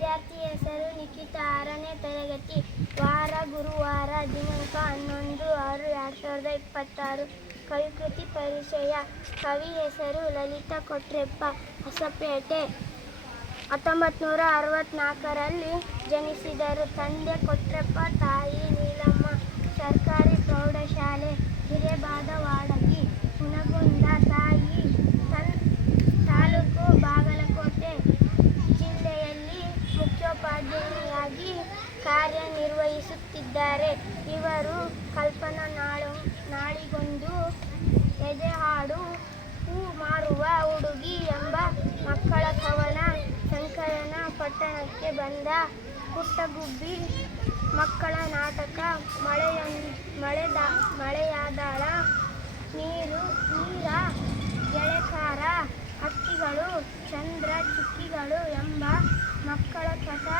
ವಿದ್ಯಾರ್ಥಿ ಹೆಸರು ನಿಖಿತಾ, 6ನೇ ತರಗತಿ. ವಾರ ಗುರುವಾರ, ದಿನಾಂಕ 11/6/2026. ಕವಿಕೃತಿ ಪರಿಚಯ. ಕವಿ ಹೆಸರು ಲಲಿತಾ ಕೊಟ್ರೆಪ್ಪ, ಹೊಸಪೇಟೆ. 1964ರಲ್ಲಿ ಜನಿಸಿದರು. ತಂದೆ ಕೊಟ್ರೆಪ್ಪ, ತಾಯಿ ನೀಲಮ್ಮ. ಸರ್ಕಾರಿ ಪ್ರೌಢಶಾಲೆ ಹಿರೇಬಾಗವಾಡಗಿ, ಹುನಗುಂದ. ತಾಯಿ ತಾಲೂಕು ಬಾಗಲಕೋಟೆ ಜಿಲ್ಲೆಯಲ್ಲಿ ಮುಖ್ಯೋಪಾಧ್ಯಾಯಿನಿಯಾಗಿ ಕಾರ್ಯನಿರ್ವಹಿಸುತ್ತಿದ್ದಾರೆ. ಇವರು ಕಲ್ಪನಾ ನಾಳಿಗೊಂದು ಎದೆಹಾಡು, ಹೂ ಮಾರುವ ಹುಡುಗಿ ಎಂಬ ಮಕ್ಕಳ ಕವನ ಸಂಕಲನ, ಪಟ್ಟಣಕ್ಕೆ ಬಂದ ಪುಟ್ಟಗುಬ್ಬಿ ಮಕ್ಕಳ ನಾಟಕ, ಮಳೆಯಾದಾಳ, ನೀರ ಗೆಳೆಕಾರ, ಹಕ್ಕಿಗಳು, ಚಂದ್ರ ಚುಕ್ಕಿಗಳು ಎಂಬ ಮಕ್ಕಳ ಕಥಾ